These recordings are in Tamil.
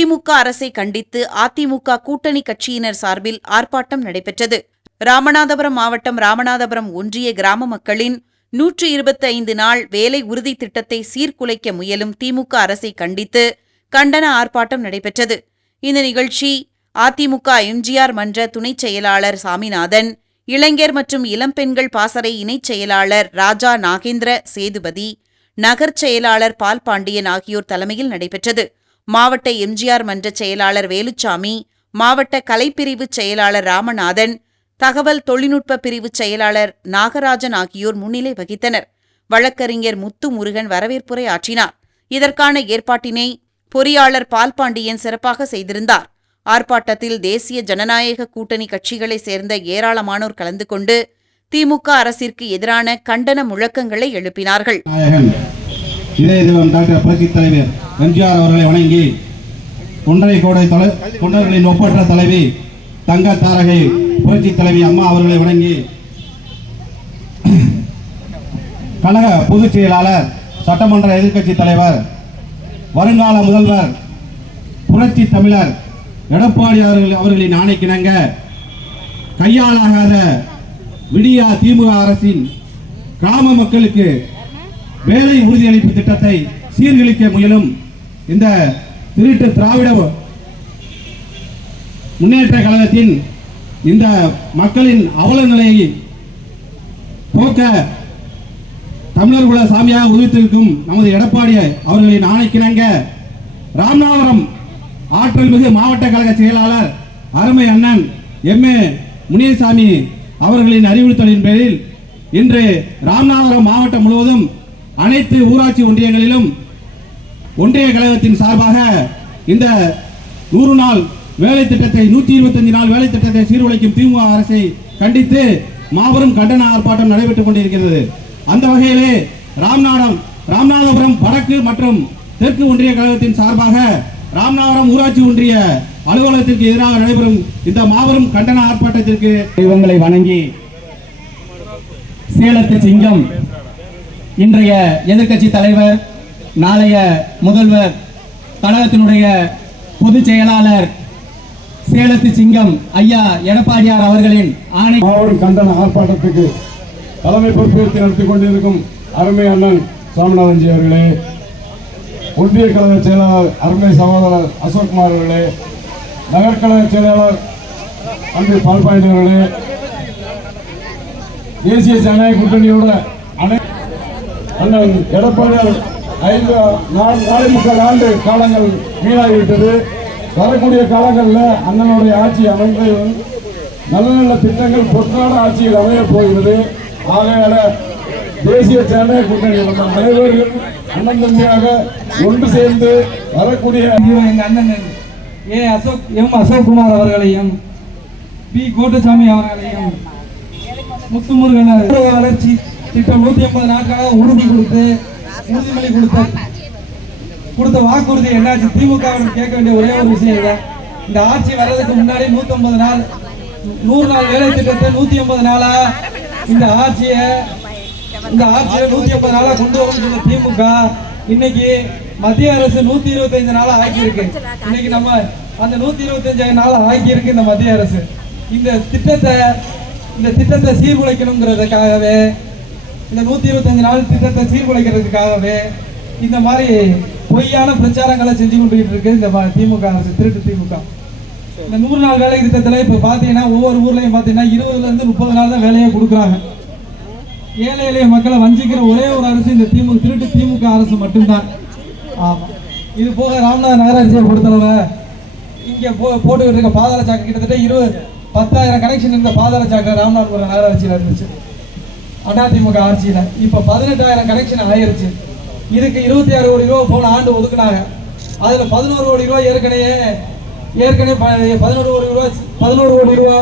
திமுக அரசை கண்டித்து அதிமுக கூட்டணி கட்சியினர் சார்பில் ஆர்ப்பாட்டம் நடைபெற்றது. ராமநாதபுரம் மாவட்டம் ராமநாதபுரம் ஒன்றிய கிராம மக்களின் 125 நாள் வேலை உறுதி திட்டத்தை சீர்குலைக்க முயலும் திமுக அரசை கண்டித்து கண்டன ஆர்ப்பாட்டம் நடைபெற்றது. இந்த நிகழ்ச்சி அதிமுக எம்ஜிஆர் மன்ற துணைச் செயலாளர் சாமிநாதன், இளைஞர் மற்றும் இளம்பெண்கள் பாசறை இணைச் செயலாளர் ராஜா நாகேந்திர சேதுபதி, நகர் செயலாளர் பால் பாண்டியன் ஆகியோர் தலைமையில் நடைபெற்றது. மாவட்ட எம்ஜிஆர் மன்ற செயலாளர் வேலுச்சாமி, மாவட்ட கலைப்பிரிவு செயலாளர் ராமநாதன், தகவல் தொழில்நுட்ப பிரிவு செயலாளர் நாகராஜன் ஆகியோர் முன்னிலை வகித்தனர். வழக்கறிஞர் முத்து முருகன் வரவேற்புரை ஆற்றினார். இதற்கான ஏற்பாட்டினை பொறியாளர் பால் பாண்டியன் சிறப்பாக செய்திருந்தார். ஆர்ப்பாட்டத்தில் தேசிய ஜனநாயக கூட்டணி கட்சிகளைச் சேர்ந்த ஏராளமானோர் கலந்து கொண்டு திமுக அரசிற்கு எதிரான கண்டன முழக்கங்களை எழுப்பினார்கள். டாக்டர் புரட்சித் தலைவர் எம்ஜிஆர் அவர்களை வணங்கி ஒன்றரை கோடை தொண்டர்களின் ஒப்பற்ற தலைவி தங்க தாரகை புரட்சித் தலைவி அம்மா அவர்களை வணங்கி கழக பொதுச் செயலாளர், சட்டமன்ற எதிர்க்கட்சி தலைவர், வருங்கால முதல்வர், புரட்சி தமிழர் எடப்பாடி அவர்களின் ஆணைக்கிணங்க கையாளாகாத விடியா திமுக அரசின் கிராம மக்களுக்கு வேலை உறுதியளிப்பு திட்டத்தை சீர்குலைக்க முயலும் இந்த திருட்டு திராவிட முன்னேற்ற கழகத்தின் இந்த மக்களின் அவல நிலையை போக்க தமிழர் குல சாமியாக உதித்திருக்கும் நமது எடப்பாடி அவர்களின் ஆணைக்கிணங்க ராமநாதபுரம் ஆற்றல் மிகு மாவட்ட கழக செயலாளர் அருமை அண்ணன் எம்.ஏ. முனியசாமி அவர்களின் அறிவுறுத்தலின் பேரில் இன்று ராமநாதபுரம் மாவட்டம் முழுவதும் அனைத்து ஊராட்சி ஒன்றியங்களிலும் ஒன்றிய கழகத்தின் சார்பாக இந்த 100 நாள் வேலை திட்டத்தை 125 நாள் வேலை திட்டத்தை சீர்குலைக்கும் திமுக அரசை கண்டித்து மாபெரும் கண்டன ஆர்ப்பாட்டம் நடைபெற்றுக் கொண்டிருக்கிறது. அந்த வகையிலே ராமநாதபுரம் வடக்கு மற்றும் தெற்கு ஒன்றிய கழகத்தின் சார்பாக ராமநாதபுரம் ஊராட்சி ஒன்றிய அலுவலகத்திற்கு எதிராக நடைபெறும் இந்த மாபெரும் கண்டன ஆர்ப்பாட்டத்திற்கு தெய்வங்களை வணங்கி சேலத்து சிங்கம் இன்றைய எதிர்க்கட்சி தலைவர், நாளைய முதல்வர், கழகத்தினுடைய பொதுச் செயலாளர் சேலத்து சிங்கம் ஐயா எடப்பாடியார் அவர்களின் ஆணை மாபெரும் கண்டன ஆர்ப்பாட்டத்துக்கு தலைமை பொறுப்பேற்று நடத்தி கொண்டிருக்கும் அருமை அண்ணன் சாமிநாதன்ஜி அவர்களே, ஒன்றிய கழக செயலாளர் அருமை சகோதரர் அசோக்குமார் அவர்களே, நகர்கழக செயலாளர் அன்பு பால்பாண்டி அவர்களே, தேசிய ஜனநாயக கூட்டணியோட அண்ணன் எடப்பாடியார் 4.25 ஆண்டு காலங்கள் வீணாகிவிட்டது. வரக்கூடிய காலங்களில் அண்ணனுடைய ஆட்சி அமைந்து நல்ல நல்ல திட்டங்கள் பொற்கால ஆட்சியில் அமையப் போகிறது. ஆகையால தேசிய ஜனநாயக கூட்டணி அனைவரும் அண்ணன் தம்பியாக ஒன்று சேர்ந்து வரக்கூடிய எங்கள் அண்ணன் எம் அசோக்குமார் அவர்களையும் பி கோட்டசாமி அவர்களையும் முத்துமுருகன் வளர்ச்சி திட்டம் 150 நாட்களாக உறுதிமொழி கொடுத்த வாக்குறுதி என்னாச்சு? திமுக கேட்க வேண்டிய ஒரே ஒரு விஷயம் இல்லை. இந்த ஆட்சி வர்றதுக்கு முன்னாடி 150 நாள் 100 நாள் வேலை திட்டத்தை 150 நாளா இந்த ஆட்சியை 150 நாளா கொண்டு வரும் திமுக இன்னைக்கு மத்திய அரசு 125 நாளா ஆக்கியிருக்கு. இன்னைக்கு நம்ம அந்த 125 நாளா ஆக்கியிருக்கு இந்த மத்திய அரசு. இந்த திட்டத்தை சீர்குலைக்கணுங்கிறதுக்காகவே, இந்த 125 நாள் திட்டத்தை சீர்குலைக்கிறதுக்காகவே இந்த மாதிரி பொய்யான பிரச்சாரங்களை செஞ்சு கொண்டுகிட்டு இருக்கு இந்த திமுக அரசு, திருட்டு திமுக. இந்த 100 நாள் வேலை திட்டத்தில் இப்போ பார்த்தீங்கன்னா ஒவ்வொரு ஊர்லையும் பார்த்தீங்கன்னா 20 to 30 நாள் தான் வேலையை கொடுக்குறாங்க. ஏழை எளிய மக்களை வஞ்சிக்கிற ஒரே ஒரு அரசு இந்த திருட்டு திமுக அரசு மட்டும்தான். ஆமாம், இது போக ராமநாதர் நகராட்சியை பொறுத்தளவு இங்கே போட்டுக்கிட்டு இருக்க பாதாள சாக்கு கிட்டத்தட்ட 10,000 கனெக்ஷன் இருந்த பாதாள சாக்கு ராமநாதபுரம் நகராட்சியில் இருந்துச்சு அதிமுக ஆட்சியில். இப்போ 18,000 கனெக்ஷன் ஆயிருச்சு. இதுக்கு 26 கோடி ரூபா போன ஆண்டு ஒதுக்குனாங்க. அதில் 11 கோடி ரூபா ஏற்கனவே 11 கோடி ரூபா 9 கோடி ரூபா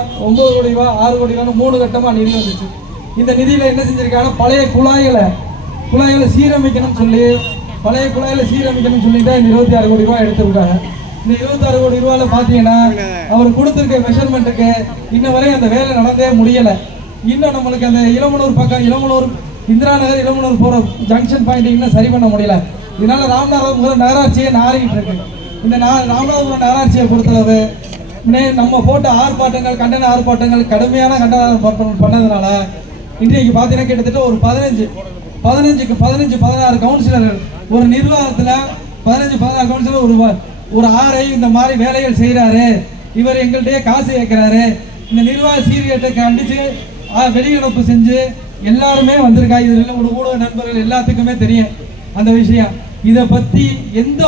6 கோடி ரூபான்னு 3 கட்டமாக நிதி வந்துச்சு. இந்த நிதியில் என்ன செஞ்சிருக்காங்க? பழைய குழாய்களை சீரமைக்கணும்னு சொல்லிட்டு இந்த 26 கோடி ரூபா எடுத்துருக்காங்க. இந்த 26 கோடி ரூபாயில் பார்த்தீங்கன்னா அவர் கொடுத்துருக்க மெஷர்மெண்ட்டுக்கு இன்ன வரை அந்த வேலை நடந்தே முடியலை. இன்னும் நம்மளுக்கு அந்த இளமனூர் இந்திரா நகர் இளமனூர் போகிற ஜங்ஷன் பாயிண்ட் இன்னும் சரி பண்ண முடியல. இதனால ராமநாதபுரம் நகராட்சியே நாறிக்கிட்டு இருக்கு. இந்த ராமநாதபுரம் நகராட்சியை பொறுத்தளவு நம்ம போட்ட ஆர்ப்பாட்டங்கள், கண்டன ஆர்ப்பாட்டங்கள், கடுமையான கண்டன ஆர்ப்பாட்டங்கள் பண்ணதுனால இன்றைக்கு பார்த்தீங்கன்னா கிட்டத்தட்ட ஒரு 16 கவுன்சிலர்கள் ஒரு நிர்வாகத்தில் 16 கவுன்சிலர் ஒரு ஆரை இந்த மாதிரி வேலைகள் செய்கிறாரு, இவர் எங்கள்கிட்டயே காசு கேட்குறாரு, இந்த நிர்வாக சீர்கேட்டை கண்டித்து வெளிநடப்பு செஞ்சு எல்லாருமே வந்திருக்கா. இதில் ஒரு ஊடக நண்பர்கள் எல்லாத்துக்குமே தெரியும் அந்த விஷயம். இதை பற்றி எந்த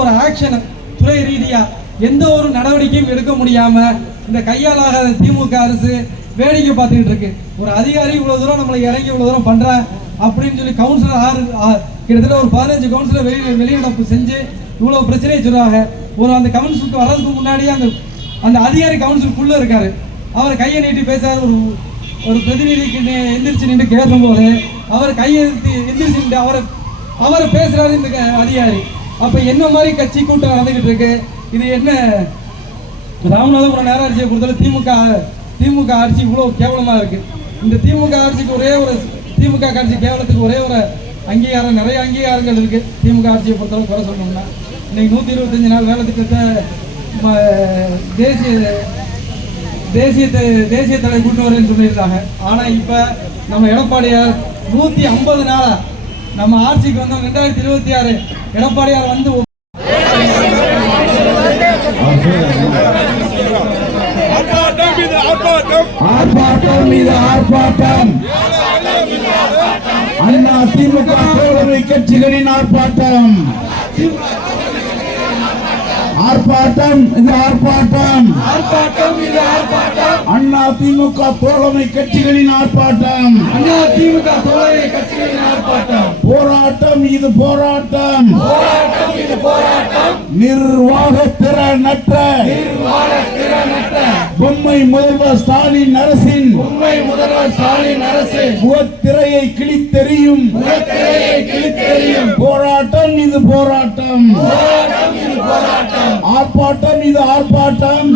ஒரு ஆக்ஷன் துறை ரீதியாக எந்த ஒரு நடவடிக்கையும் எடுக்க முடியாமல் இந்த கையாலாகாத திமுக அரசு வேடிக்கை பார்த்துக்கிட்டு இருக்கு. ஒரு அதிகாரி இவ்வளோ தூரம் நம்மளை இறங்கி இவ்வளோ தூரம் பண்ணுறேன் அப்படின்னு சொல்லி கவுன்சிலர் கிட்டத்தட்ட ஒரு 15 கவுன்சிலர் வெளிநடப்பு செஞ்சு இவ்வளோ பிரச்சனையை சொல்லுவாங்க. அந்த கவுன்சிலுக்கு வர்றதுக்கு முன்னாடியே அந்த அதிகாரி கவுன்சிலுக்குள்ளே இருக்காரு. அவர் கையை நீட்டி பேசார். ஒரு பிரதிநிதிக்கு எந்திரிச்சு நின்று கேட்கும்போது அவர் கையை எந்திரிச்சு நின்று அவர் பேசுறாரு இந்த அதிகாரி. அப்ப என்ன மாதிரி கட்சி கூட்டம் நடந்துகிட்டு இருக்கு? இது என்ன? ராமநாதபுரம் நகராட்சியை பொறுத்தவரை திமுக ஆட்சி இவ்வளவு கேவலமா இருக்கு. இந்த திமுக ஆட்சிக்கு திமுக ஆட்சி கேவலத்துக்கு ஒரே ஒரு அங்கீகாரம், நிறைய அங்கீகாரங்கள் இருக்கு. திமுக ஆட்சியை பொறுத்தவரை குறை சொல்லணும்னா இன்னைக்கு 125 நாள் வேலை திட்டத்தை தேசிய தடை கூட்டு வரேன்னு சொல்லியிருந்தாங்க. ஆனா இப்ப நம்ம எடப்பாடியார் 150 நாளா நம்ம ஆட்சிக்கு வந்தோம். 2026 எடப்பாடியார் வந்து ஆர்ப்பாட்டம் அண்ணா திமுக தோழமை கட்சிகளின் ஆர்ப்பாட்டம். அண்ணா திமுக தோழமை கட்சிகளின் ஆர்ப்பாட்டம். போராட்டம் இது போராட்டம். நிர்வாக திறனற்ற பொம்மை முதல்வர் ஸ்டாலின் அரசின் முகத்திரையை கிழித்தெறியும் போராட்டம் இது போராட்டம். ஆர்ப்பாட்டம் இது ஆர்ப்பாட்டம்.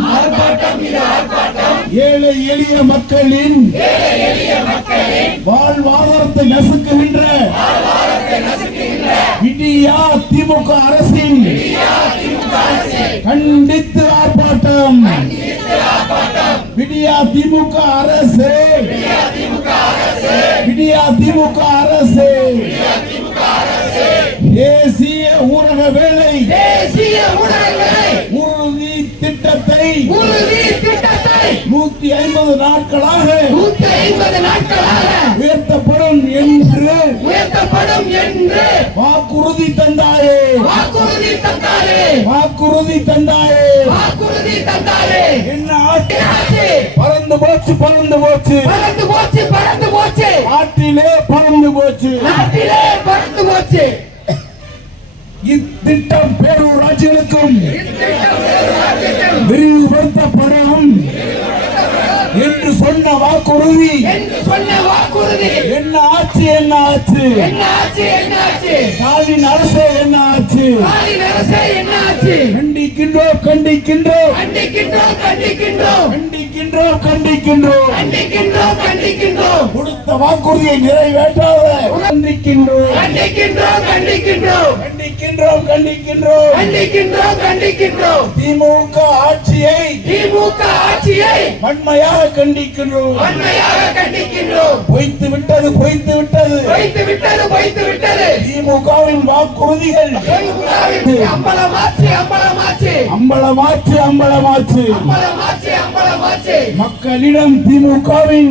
ஏழை எளிய மக்களின் வாழ்வாதாரத்தை நசுக்குகின்ற விடியா திமுக அரசின் கண்டித்து ஆர்ப்பாட்டம். விடியா திமுக அரசு, விடியா திமுக அரசு. தேசிய ஊரக வேலை உறுதி திட்டத்தை 150 நாட்களாக உயர்த்தப்படும் என்று வாக்குறுதி தந்தாயே. என்ன ஆட்சி? பறந்து போச்சு. ஆற்றிலே பறந்து போச்சு. இத்திட்டம் பேரூராட்சிகளுக்கும் விரிவுபடுத்தப்படும் என்று சொன்ன வாக்குறுதி என்ன ஆச்சு? ஸ்டாலின் அரசே என்ன ஆச்சு? கண்டிக்கின்றோம். கொடுத்த வாக்குறுதியை நிறைவேற்றாத கண்டிக்கின்றோம். திமுக ஆட்சியை வன்மையாக கண்டிக்கின்றோம். பொய்த்து விட்டது. திமுகவின் வாக்குறுதிகள் அம்பலமாச்சு. மக்களிடம் திமுகவின்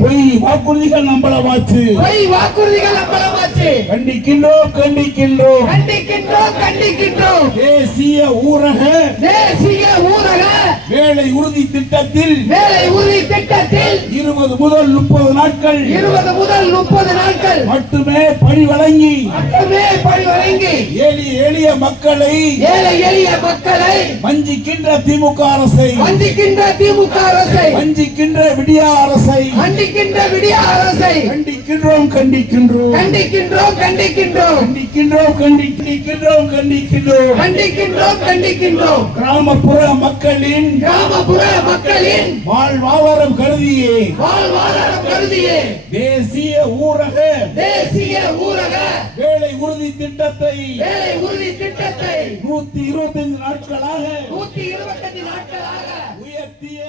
பொய் வாக்குறுதிகள் அம்பலமாச்சு. கண்டிக்கின்றோம். தேசிய ஊரக வேலை உறுதி திட்டத்தில் 20 முதல் 30 நாட்கள் மட்டுமே பணி வழங்கி எளிய மக்களை வஞ்சிக்கின்ற திமுக அரசை, வஞ்சிக்கின்ற விடியா அரசை கண்டிக்கின்றோம். கிராமப்புற மக்களின் வாழ்வாதாரம் கருதியே தேசிய ஊரக வேலை உறுதி திட்டத்தை 125 நாட்களாக உயர்த்திய